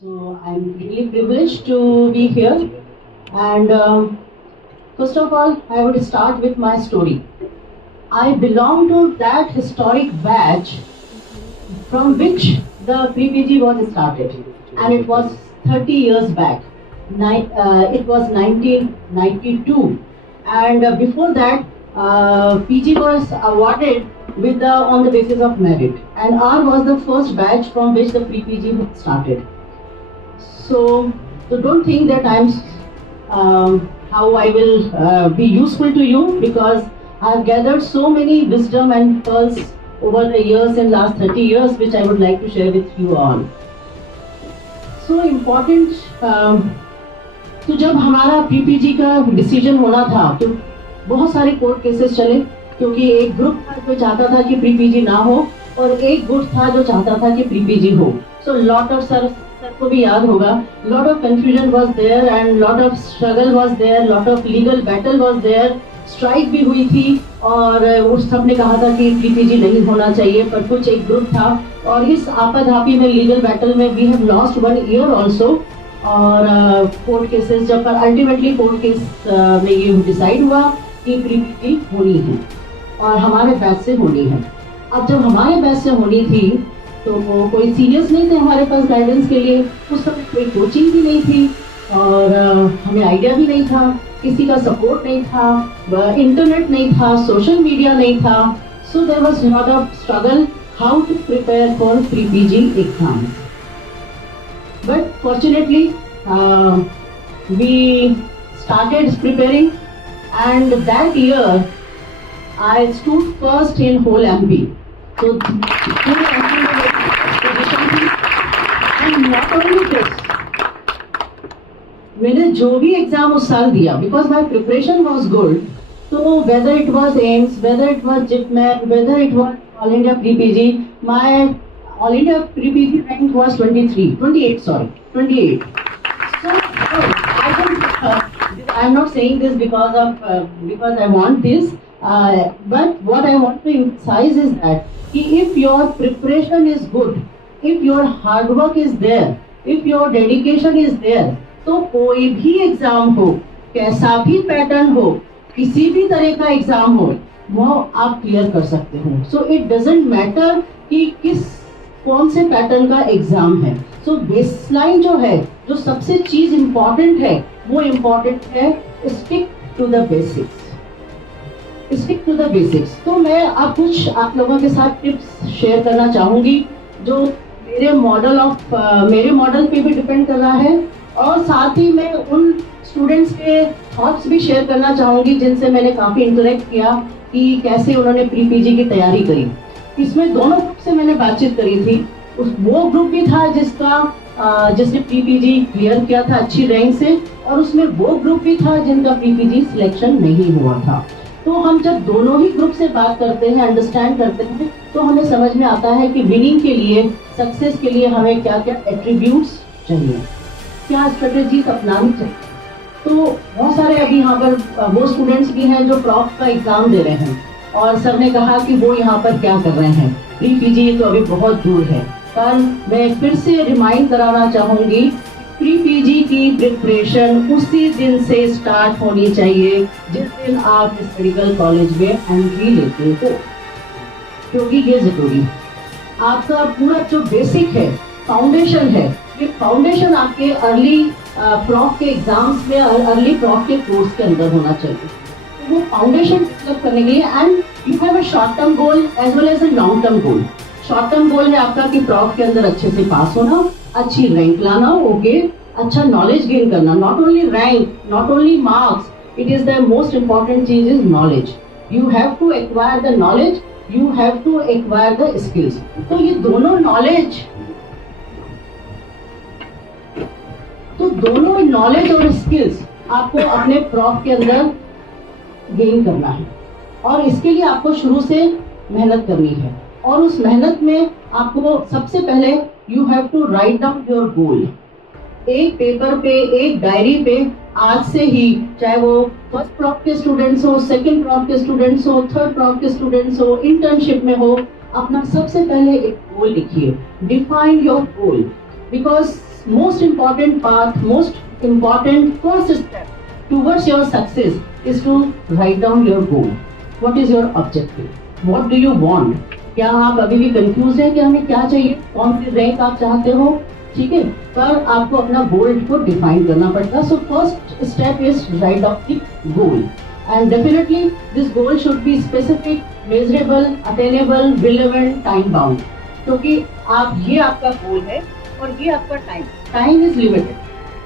So I'm really privileged to be here. And first of all, I would start with my story. I belong to that historic batch from which the pre-PG was started, and it was 30 years back. It was 1992, and before that, PG was awarded with the on the basis of merit, and R was the first batch from which the pre-PG started. So don't think that how I will be useful to you, because I've gathered so many wisdom and pearls over the years in last 30 years, which I would like to share with you all. So important. तो जब हमारा PPG का decision होना था तो बहुत सारे court cases चले, क्योंकि एक ग्रुप था जो चाहता था कि प्रीपीजी ना हो और एक ग्रुप था जो चाहता था कि प्रीपीजी हो. सो लॉट ऑफ सर को भी याद होगा, lot of confusion was there and lot of struggle was there, lot of legal battle was there. Strike भी हुई थी और उस सब ने कहा था कि प्रीपीजी नहीं होना चाहिए, पर कुछ एक ग्रुप था और इस आपाधापी में लीगल बैटल में we have lost 1 year also. और कोर्ट केसेस जब पर अल्टीमेटली कोर्ट केस में ये डिसाइड हुआ कि प्रीपीजी होनी है और हमारे बैच से होनी है. अब जब हमारे बैच से होनी थी तो कोई सीरियस नहीं थे हमारे पास गाइडेंस के लिए. उस समय कोई कोचिंग भी नहीं थी और हमें आइडिया भी नहीं था, किसी का सपोर्ट नहीं था, इंटरनेट नहीं था, सोशल मीडिया नहीं था. So there was lot of struggle how to prepare for pre PG exam. But fortunately, we started preparing, and that year I stood first in whole MP. So, whole MP was position थी, and not only this, मैंने जो भी exam उस साल दिया, because my preparation was good. So whether it was AIMS, whether it was JIPMET, whether it was All India Pre-PG, my All India Pre-PG rank was 28. So I'm not saying this because I want this, but what I want to emphasize is that if your preparation is good, if your hard work is there, if your dedication is there, तो कोई भी exam हो, कैसा भी pattern हो, किसी भी तरह का एग्जाम हो, वो आप क्लियर कर सकते हो. सो इट डजेंट मैटर कि कौन से पैटर्न का एग्जाम है. सो बेसलाइन जो है, जो सबसे चीज इंपॉर्टेंट है, वो इंपॉर्टेंट है stick to the basics. Stick to the basics. तो मैं अब कुछ आप लोगों के साथ टिप्स शेयर करना चाहूंगी जो मेरे मॉडल पे भी डिपेंड कर रहा है, और साथ ही मैं उन स्टूडेंट्स के थॉट्स भी शेयर करना चाहूंगी जिनसे मैंने काफी इंटरेक्ट किया कि कैसे उन्होंने प्री-पीजी की तैयारी करी. इसमें दोनों ग्रुप से मैंने बातचीत करी थी. वो ग्रुप भी था जिसने प्री-पीजी क्लियर किया था अच्छी रैंक से, और उसमें वो ग्रुप भी था जिनका प्री-पीजी सिलेक्शन नहीं हुआ था. तो हम जब दोनों ही ग्रुप से बात करते हैं, अंडरस्टैंड करते हैं, तो हमें समझ में आता है कि विनिंग के लिए, सक्सेस के लिए हमें क्या क्या एट्रीब्यूट्स चाहिए, क्या स्ट्रेटेजीज अपनानी चाहिए. तो बहुत सारे अभी यहाँ पर वो स्टूडेंट्स भी हैं जो प्रॉफ का एग्जाम दे रहे हैं, और सर ने कहा कि वो यहाँ पर क्या कर रहे हैं, प्री-पीजी तो अभी बहुत दूर है. पर मैं फिर से रिमाइंड कराना चाहूंगी, प्री-पीजी की प्रिपरेशन उसी दिन से स्टार्ट होनी चाहिए जिस दिन आप इस मेडिकल कॉलेज में एंट्री लेते हो, क्योंकि ये जरूरी है. आपका पूरा जो बेसिक है, फाउंडेशन है, ये फाउंडेशन आपके अर्ली प्रॉफ के एग्जाम्स में, अर्ली प्रॉफ के कोर्स के अंदर होना चाहिए. वो फाउंडेशन डेवलप करने के लिए, and you have a short term goal as well as a long term goal. Short term goal है आपका कि प्रॉफ के अंदर अच्छे से पास होना, अच्छी रैंक लाना, ओके, अच्छा नॉलेज गेन करना. Not only rank, not only marks, it is the most important चीज is knowledge. You have to acquire the knowledge, you have to acquire the skills. तो ये दोनों नॉलेज और स्किल्स आपको अपने प्रॉफ के अंदर गेन करना है, और इसके लिए आपको शुरू से मेहनत करनी है. और उस मेहनत में आपको सबसे पहले you have to write down your goal. एक पेपर पे, एक डायरी पे आज से ही, चाहे वो फर्स्ट प्रॉफ के स्टूडेंट्स हो, सेकंड प्रॉफ के स्टूडेंट्स हो, थर्ड प्रॉफ के स्टूडेंट्स हो, इंटर्नशिप में हो, अपना सबसे पहले एक गोल लिखिए. Define your goal. because most important part, most important first step towards your success is to write down your goal. What is your objective? What do you want? क्या आप अभी भी कंफ्यूज है कि हमें क्या चाहिए, कौन सी रैंक आप चाहते हो? ठीक है, पर आपको अपना गोल को डिफाइन करना पड़ता है. So first step is write down the goal, and definitely this goal should be specific, measurable, attainable, relevant, time bound. क्योंकि आप ये आपका गोल है और ये आपका टाइम इज लिमिटेड.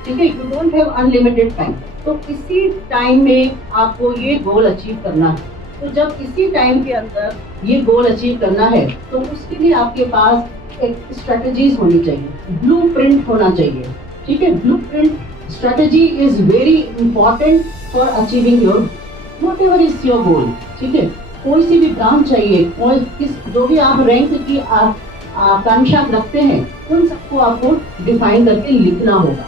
ठीक है, you don't have unlimited time. तो इसी टाइम में आपको ये गोल अचीव करना है. तो जब इसी टाइम के अंदर ये गोल अचीव करना है तो उसके लिए आपके पास एक स्ट्रेटजीज होनी चाहिए, ब्लूप्रिंट होना चाहिए. ठीक है, blueprint strategy is very important for achieving your whatever is your goal. ठीक है, कोई सी भी ब्रांच चाहिए, कोई जो भी आप रैंक की आकांक्षा रखते हैं उन सबको आपको डिफाइन करके लिखना होगा.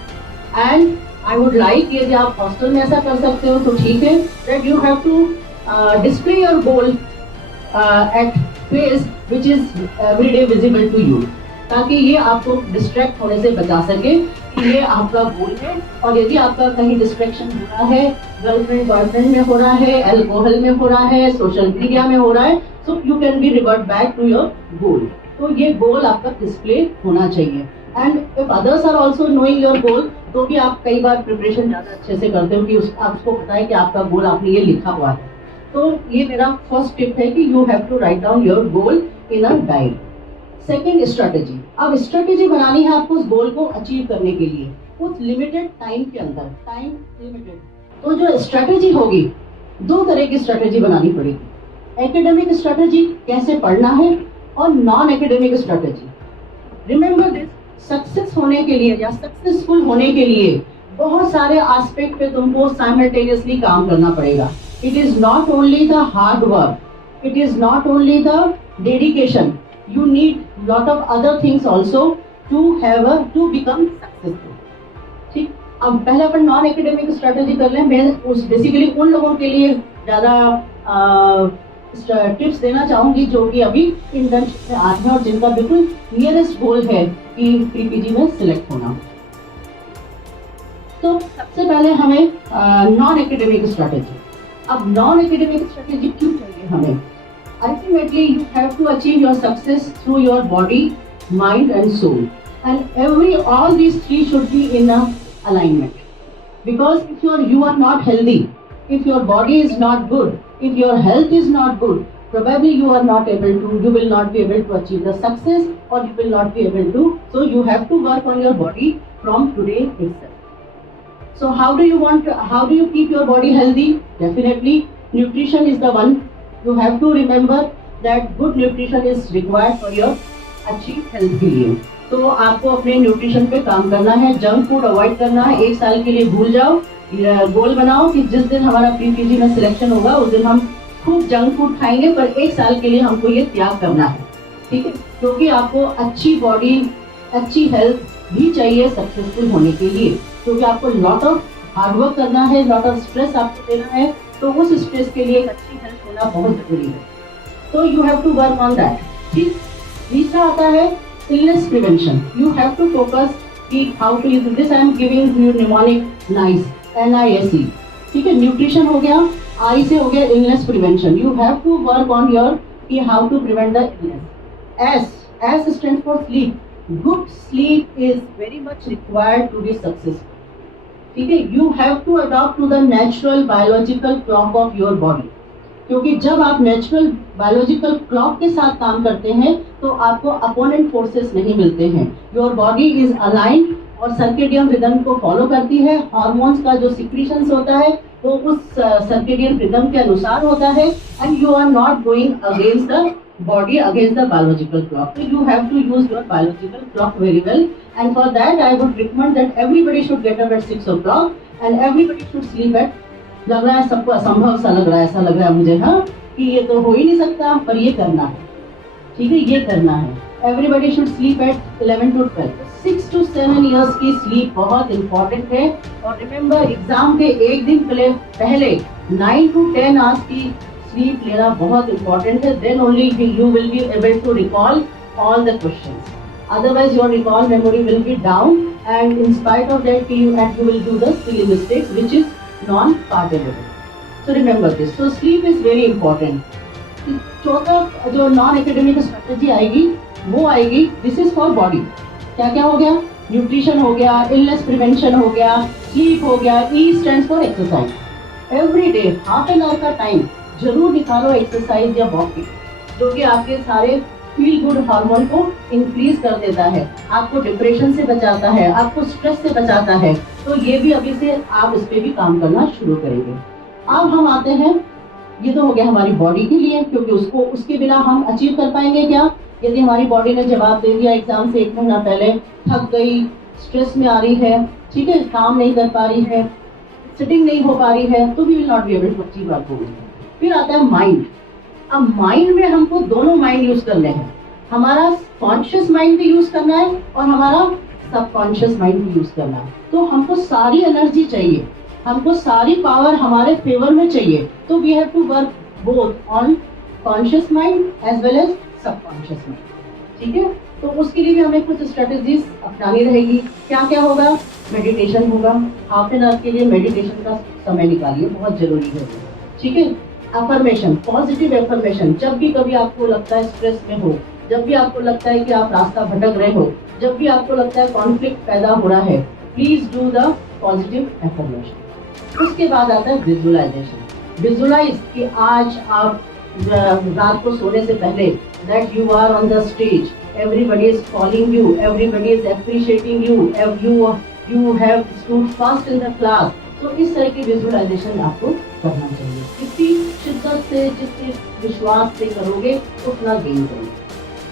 एंड आई वुड लाइक, यदि आप हॉस्टल में ऐसा कर सकते हो तो ठीक है, that you have to display your goal at place which is every day visible to you, ताकि ये आपको डिस्ट्रैक्ट होने से बचा सके कि ये आपका गोल है. और यदि आपका कहीं डिस्ट्रैक्शन हो रहा है, गर्लफ्रेंड बॉयफ्रेंड में हो रहा है, अल्कोहल में हो रहा है, सोशल मीडिया में हो रहा है, so you can be revert back to your goal. तो ये गोल आपका डिस्प्ले होना चाहिए. And if others are also knowing your goal, तो भी आप कई बार प्रिपरेशन ज़्यादा अच्छे से करते हो कि आपको पता है कि आपका गोल आपने ये लिखा हुआ है. तो ये मेरा फर्स्ट टिप है कि you have to write down your goal in a diary. Second, strategy. अब स्ट्रेटेजी बनानी है आपको उस गोल को अचीव करने के लिए उस लिमिटेड टाइम के अंदर. Time limited. तो जो स्ट्रेटेजी होगी, दो तरह की स्ट्रेटेजी बनानी पड़ेगी. एकेडमिक स्ट्रेटेजी, कैसे पढ़ना है, और non academic strategy. Remember this, success होने के लिए या सक्सेसफुल होने के लिए बहुत सारे एस्पेक्ट पे तुमको साइमल्टेनियसली काम करना पड़ेगा. It is not only the hard work, it is not only the dedication. You need lot of other things also to become successful. ठीक, अब पहले अपन नॉन एकेडमिक स्ट्रेटेजी कर लें. मैं उस बेसिकली उन लोगों के लिए ज़्यादा टिप्स देना चाहूँगी जो कि अभी इंटर्नशिप में आते हैं और जिनका बिल्कुल नियरेस्ट गोल है कि प्रीपीजी में सिलेक्ट होना. तो सबसे पहले हमें नॉन एकेडमिक स्ट्रेटेजी. अब नॉन एकेडमिक स्ट्रेटेजी क्यों चाहिए हमें? Ultimately you have to achieve your success through your body, mind and soul, and all these three should be in a alignment. Because if you are not healthy, if your body is not good, if your health is not good, probably you will not be able to achieve the success, or you will not be able to. So you have to work on your body from today itself. So how do you keep your body healthy? Definitely nutrition is the one. You have to remember that good nutrition is required for your अच्छी health के लिए. तो आपको अपने nutrition पे काम करना है, जंक फूड अवॉइड करना है. 1 साल के लिए भूल जाओ, गोल बनाओ कि जिस दिन हमारा प्रीपीजी में सिलेक्शन होगा उस दिन हम खूब जंक फूड खाएंगे, पर 1 साल के लिए हमको ये त्याग करना है. ठीक है, क्योंकि आपको अच्छी बॉडी, अच्छी हेल्थ भी चाहिए सक्सेसफुल होने के लिए. क्योंकि आपको लॉट ऑफ हार्डवर्क करना है, लॉट ऑफ स्ट्रेस आपको देना है, तो उस स्ट्रेस के लिए एक अच्छी हेल्थ होना बहुत जरूरी है. तो you have to work on that. ठीक, तीसरा आता है illness prevention. You have to focus कि how to use this. I am giving you mnemonic nice, NISE. ठीक है, न्यूट्रिशन हो गया, आई से हो गया illness prevention. You have to work on your कि how to prevent the illness. S stand for sleep. Good sleep is very much required to be successful. ठीक है, you have to adopt to the natural biological clock of your body. क्योंकि जब आप natural biological clock के साथ काम करते हैं तो आपको अपोनेंट फोर्सेस नहीं मिलते हैं. योर बॉडी इज अलाइंड और सर्केडियन रिदम को फॉलो करती है. हार्मोन्स का जो सिक्रीशंस होता है वो उस सर्केडियन रिदम के अनुसार होता है, and you are not going against the body, against the biological clock. So you have to use your biological clock very well, and for that I would recommend that everybody should get up at 6 o'clock and everybody should sleep at. लग रहा है सबको असंभव सा लग रहा है, ऐसा लग रहा है मुझे, हाँ, कि ये तो हो ही नहीं सकता, पर ये करना है. ठीक है, ये करना है. Everybody should sleep at 11 to 12. 6 to 7 years की स्लीप बहुत इंपॉर्टेंट है. और रिमेंबर, एग्जाम के एक दिन पहले 9 to 10 आवर्स की स्लीप लेना बहुत इंपॉर्टेंट है. Then only you will be able to recall all the questions. Otherwise, your recall memory will be down, and in spite of that, you will do the silly mistakes, which is non-pardonable. So remember this. So sleep is very important. चौथा जो non academic strategy आएगी वो आएगी, this is for body. क्या क्या हो गया? Nutrition हो गया, इलनेस प्रिवेंशन हो गया, स्लीप हो गया, ई stands for exercise. Every day half an hour का टाइम जरूर निकालो एक्सरसाइज या वॉक की, जो कि आपके सारे फील गुड हार्मोन को इंक्रीज कर देता है, आपको डिप्रेशन से बचाता है, आपको स्ट्रेस से बचाता है। तो ये भी अभी से आप इस पे भी काम करना शुरू करेंगे। अब हम आते हैं, ये तो हो गया हमारी बॉडी के लिए, क्योंकि उसके बिना हम अचीव कर पाएंगे क्या? यदि हमारी बॉडी ने जवाब दे दिया एग्जाम से 1 महीना पहले, थक गई, स्ट्रेस में आ रही है, ठीक है, काम नहीं कर पा रही है, सिटिंग नहीं हो पा रही है, तो we will not be able to achieve our goal. फिर आता है माइंड। अब माइंड में हमको दोनों माइंड यूज करने हैं, हमारा कॉन्शियस माइंड भी यूज करना है और हमारा सबकॉन्शियस माइंड भी यूज करना है। तो हमको सारी एनर्जी चाहिए, हमको सारी पावर हमारे फेवर में चाहिए। तो we have to work both on conscious mind as well as subconscious mind, ठीक है। तो उसके लिए भी हमें कुछ स्ट्रेटेजीज अपनानी रहेगी। क्या क्या होगा? मेडिटेशन होगा, हाफ एन आवर के लिए मेडिटेशन का समय निकालिए, बहुत जरूरी है, ठीक है। अफर्मेशन, पॉजिटिव एफर्मेशन, जब भी कभी आपको लगता है स्ट्रेस में हो, जब भी आपको लगता है कि आप रास्ता भटक रहे हो, जब भी आपको लगता है कॉन्फ्लिक्ट पैदा हो रहा है, please do the positive affirmation. उसके बाद आता है विजुअलाइजेशन। विजुअलाइज कि आज आप रात को सोने से पहले that you are on the stage, everybody is calling you, everybody is appreciating you, you have stood first in the class। तो इस तरह की विजुअलाइजेशन आपको करना चाहिए। जितनी शिद्दत से, जितने विश्वास से करोगे उतना गेन करोगे,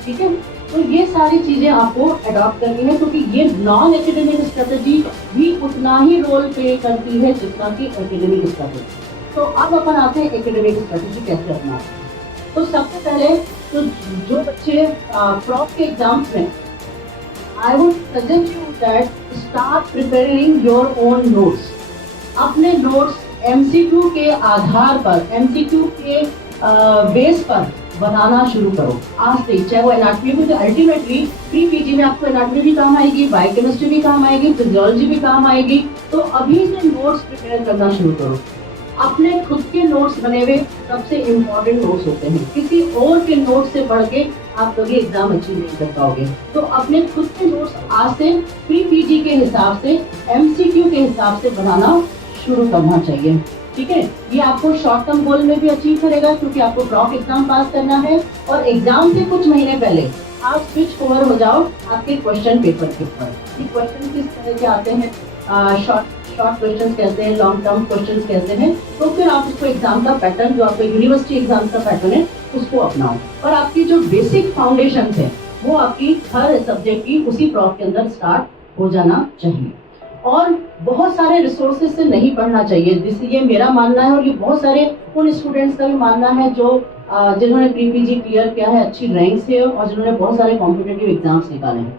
ठीक है। तो ये सारी चीजें आपको अडॉप्ट करनी है, क्योंकि ये नॉन एकेडमिक स्ट्रेटेजी भी उतना ही रोल प्ले करती है जितना कि एकेडमिक स्ट्रेटेजी। तो अब अपन आते हैं एकेडमिक स्ट्रेटेजी कैसे अपनाते हैं। तो सबसे पहले तो जो बच्चे प्रॉप के एग्जाम्स में, I would suggest you that start preparing your own notes. अपने नोट्स एमसीक्यू के आधार पर, एमसीक्यू के बेस पर बनाना शुरू करो आज से। चाहे वो एनाटॉमी हो, तो अल्टीमेटली प्री पीजी में आपको एनाटॉमी भी काम आएगी, बायोकेमिस्ट्री भी काम आएगी, फिजियोलॉजी भी काम आएगी। तो अभी से नोट्स प्रिपेयर करना शुरू करो। अपने खुद के नोट्स बने हुए सबसे इम्पोर्टेंट नोट्स होते हैं, किसी और के नोट से पढ़ के आप कभी एग्जाम अचीव नहीं कर पाओगे। तो अपने खुद के नोट्स आज से प्री पीजी के हिसाब से, एमसीक्यू के हिसाब से बनाना शुरू करना चाहिए, ठीक है। ये आपको शॉर्ट टर्म गोल में भी अचीव करेगा, क्योंकि आपको प्रॉप एग्जाम पास करना है और एग्जाम से कुछ महीने पहले आप स्विच ओवर हो जाओ आपके क्वेश्चन पेपर के ऊपर। ये क्वेश्चन किस तरह के आते हैं, शॉर्ट क्वेश्चंस कैसे हैं, लॉन्ग टर्म क्वेश्चंस कैसे हैं। तो फिर आप उसको एग्जाम का पैटर्न, जो आपका यूनिवर्सिटी एग्जाम का पैटर्न है, उसको अपनाओ। और आपकी जो बेसिक फाउंडेशन है वो आपकी हर सब्जेक्ट की उसी प्रॉप के अंदर स्टार्ट हो जाना चाहिए। और बहुत सारे रिसोर्सेज से नहीं पढ़ना चाहिए, जिससे ये मेरा मानना है और ये बहुत सारे उन स्टूडेंट्स का भी मानना है जो जिन्होंने प्री पीजी क्लियर किया है अच्छी रैंक से और जिन्होंने बहुत सारे कॉम्पिटिटिव एग्जाम्स निकाले हैं।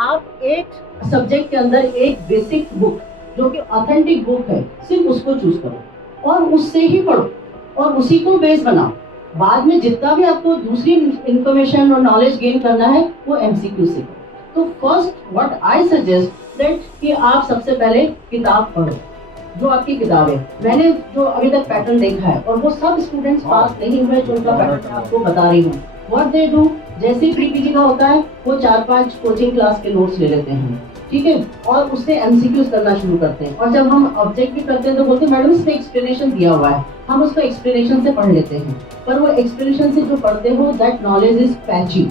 आप एक सब्जेक्ट के अंदर एक बेसिक बुक, जो कि ऑथेंटिक बुक है, सिर्फ उसको चूज करो और उससे ही पढ़ो और उसी को बेस बनाओ। बाद में जितना भी आपको दूसरी इंफॉर्मेशन और नॉलेज गेन करना है वो एमसीक्यू से करो। तो first what I suggest that कि आप सबसे पहले किताब पढ़ो, जो आपकी किताब है। मैंने जो अभी तक पैटर्न देखा है, और वो सब स्टूडेंट्स पास नहीं हुए जो उनका पैटर्न आपको बता रही हूँ। व्हाट दे डू, जैसे प्री पीजी का होता है वो 4-5 कोचिंग क्लास के नोट्स ले लेते हैं, ठीक है, और उससे एमसीक्यूज करना शुरू करते हैं। और जब हम ऑब्जेक्ट भी करते हैं तो बोलते हैं मैडम इसमें एक्सप्लेनेशन दिया हुआ है, हम उसको एक्सप्लेनेशन से पढ़ लेते हैं। पर वो एक्सप्लेनेशन से जो पढ़ते हो, that knowledge is patchy,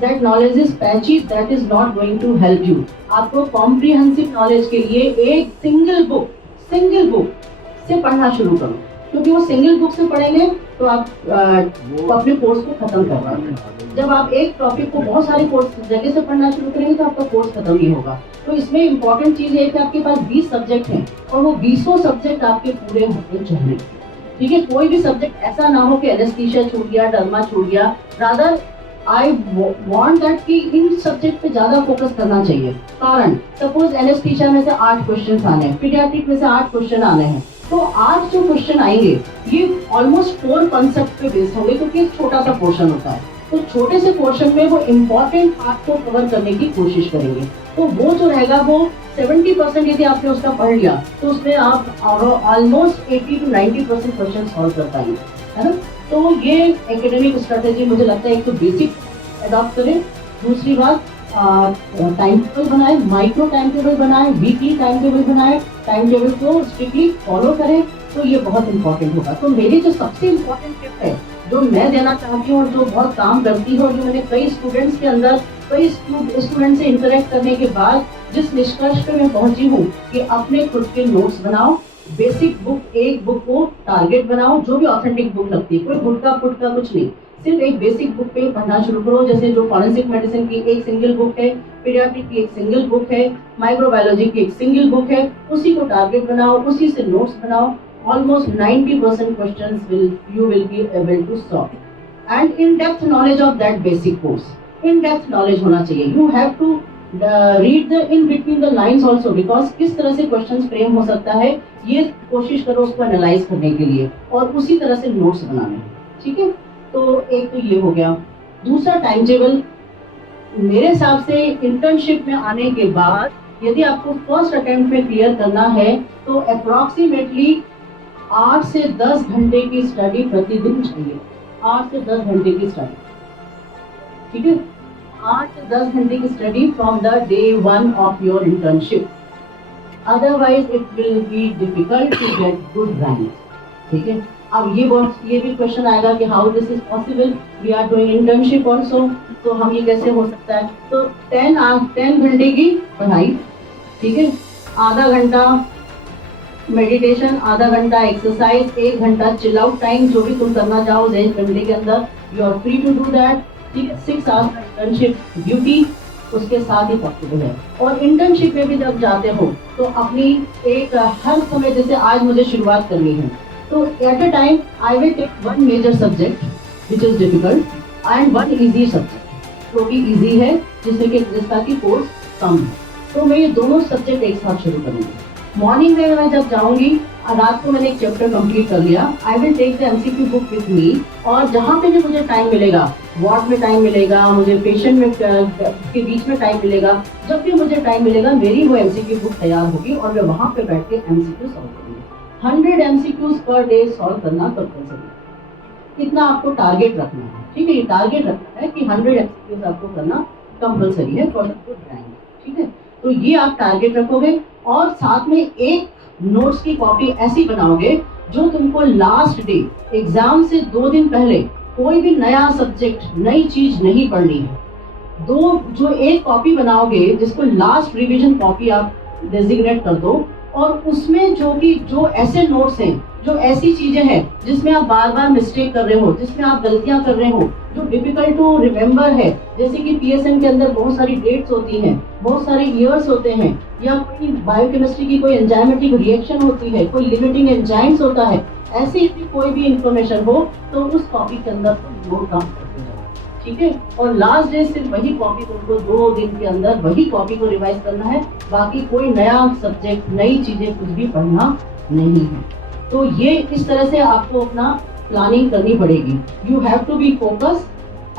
that knowledge is patchy, that is not going to help you. आपको कॉम्प्रिहेंसिव नॉलेज के लिए एक सिंगल बुक से पढ़ना शुरू करो, क्योंकि वो सिंगल बुक से पढ़ेंगे तो आप अपने कोर्स को खत्म कर पाएंगे। जब आप एक टॉपिक को बहुत सारी कोर्स जगह से पढ़ना शुरू करेंगे तो आपका कोर्स खत्म नहीं होगा। तो इसमें इंपॉर्टेंट चीज है कि आपके पास 20 सब्जेक्ट हैं और वो 20 सब्जेक्ट आपके पूरे होने चाहिए, ठीक है। कोई भी सब्जेक्ट ऐसा ना हो कि एनेस्थीसिया छूट गया, डर्मा छूट गया। रादर आई वांट दैट कि इन सब्जेक्ट पे ज्यादा फोकस करना चाहिए। कारण सपोज एनेस्थीसिया में से 8 क्वेश्चन आने हैं, पीडियाट्रिक में से 8 क्वेश्चन आने हैं, तो 8 जो क्वेश्चन आएंगे ये ऑलमोस्ट 4 कॉन्सेप्ट पे बेस्ड होंगे, क्योंकि एक छोटा सा पोर्शन होता है। तो छोटे से पोर्शन में वो इम्पोर्टेंट पार्ट को कवर करने की कोशिश करेंगे। तो वो जो रहेगा वो 70% यदि आपने उसका पढ़ लिया तो उसमें आप ऑलमोस्ट 80 to 90% क्वेश्चन सॉल्व कर पाएंगे, है ना। तो ये एकेडमिक स्ट्रेटेजी मुझे लगता है एक तो बेसिक अडॉप्ट करें, दूसरी बात टाइम टेबल बनाए, माइक्रो टाइम टेबल बनाए, वीकली टाइम टेबल बनाए, टाइम टेबल को स्ट्रिक्टली फॉलो करें, तो ये बहुत इंपॉर्टेंट होगा। तो मेरी जो सबसे इम्पोर्टेंट टिप है जो मैं देना चाहती हूँ और जो बहुत काम करती है और जो मैंने कई स्टूडेंट्स के अंदर कई स्टूडेंट से इंटरेक्ट करने के बाद जिस निष्कर्ष पे मैं पहुंची हूँ कि अपने खुद के नोट्स बनाओ, बेसिक बुक, एक बुक को टारगेट बनाओ, जो भी ऑथेंटिक बुक लगती है, कोई गुटका फुटका कुछ नहीं, सिर्फ एक बेसिक बुक पे पढ़ना शुरू करो। जैसे जो फॉरेंसिक मेडिसिन की एक सिंगल बुक है, पीडियाट्रिक की एक सिंगल बुक है, माइक्रोबायोलॉजी की एक सिंगल बुक है, उसी को टारगेट बनाओ, उसी से नोट्स बनाओ। Almost 90% questions you will be able to solve. And in-depth knowledge of that basic course. In-depth knowledge होना चाहिए. You have to read the in between the lines also, because किस तरह से questions frame हो सकता है ये कोशिश करो उसको analyze करने के लिए और उसी तरह से notes बनाने, ठीक है। तो एक तो ये हो गया। दूसरा टाइम टेबल मेरे हिसाब से इंटर्नशिप में आने के बाद यदि आपको फर्स्ट अटेम्प्ट में क्लियर करना है तो अप्रोक्सीमेटली 8 से 10 घंटे की स्टडी प्रतिदिन चाहिए। 8 से 10 घंटे की स्टडी, ठीक है। 8 से 10 घंटे की study from the day 1 of your internship, otherwise it will be difficult to get good rank, ठीक है। अब ये भी क्वेश्चन आएगा कि how this is possible, we are doing internship also, तो हम ये कैसे हो सकता है। तो 10 घंटे की पढ़ाई, ठीक है, आधा घंटा मेडिटेशन, आधा घंटा एक्सरसाइज, 1 घंटा चिल आउट टाइम, जो भी तुम करना चाहो 1 घंटे के अंदर, you are free to do that, ठीक है। 6 आवर्स इंटर्नशिप ड्यूटी उसके साथ ही पॉसिबल है। और इंटर्नशिप में भी जब जाते हो तो अपनी एक हर समय, जैसे आज मुझे शुरुआत करनी है तो at a time I will take 1 major subject which is difficult and 1 easy subject जो भी इजी है जिसका की कोर्स कम है, तो मैं ये दोनों सब्जेक्ट एक साथ शुरू करूंगी। मॉर्निंग में मैं जब जाऊंगी, रात को मैंने एक चैप्टर कंप्लीट कर लिया, I will take the MCQ book with me, और जहाँ पे भी मुझे टाइम मिलेगा, वार्ड में टाइम मिलेगा, मुझे पेशेंट में के बीच में टाइम मिलेगा, जब भी मुझे टाइम मिलेगा मेरी वो एमसीक्यू बुक तैयार होगी और मैं वहाँ पे बैठ के एमसीक्यू सॉल्व करूंगी। 100 एमसीक्यूज पर डे सॉल्व करना कंपल्सरी, इतना आपको टारगेट रखना है, ठीक है। ये टारगेट रखना है कि 100 एमसीक्यूज आपको करना कंपल्सरी है फॉर गुड रैंक, ठीक है। तो ये आप टारगेट रखोगे और साथ में एक नोट्स की कॉपी ऐसी बनाओगे जो तुमको लास्ट डे एग्जाम से 2 दिन पहले कोई भी नया सब्जेक्ट, नई चीज नहीं पढ़नी है। जो एक कॉपी बनाओगे जिसको लास्ट रिवीजन कॉपी आप डेजिग्नेट कर दो, और उसमें जो ऐसे नोट्स हैं, जो ऐसी चीजें हैं जिसमें आप बार बार मिस्टेक कर रहे हो, जिसमें आप गलतियां कर रहे हो, जो डिफिकल्ट टू रिमेम्बर है, जैसे कि पीएसएम के अंदर बहुत सारी डेट्स होती हैं, बहुत सारे ईयर्स होते हैं, या कोई बायोकेमिस्ट्री की कोई एंजाइमेटिक रिएक्शन होती है, कोई लिमिटिंग एंजाइम्स होता है, ऐसी कोई भी इंफॉर्मेशन हो तो उस कॉपी के अंदर तो नोट डाउन करते जाओ, ठीक है। और लास्ट डे सिर्फ वही कॉपी तुमको 2 दिन के अंदर वही कॉपी को रिवाइज करना है, बाकी कोई नया सब्जेक्ट, नई चीजें कुछ भी पढ़ना नहीं है। तो ये इस तरह से आपको अपना प्लानिंग करनी पड़ेगी। You have to be focus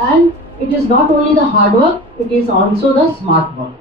and it is not only the hard work, it is also the smart work.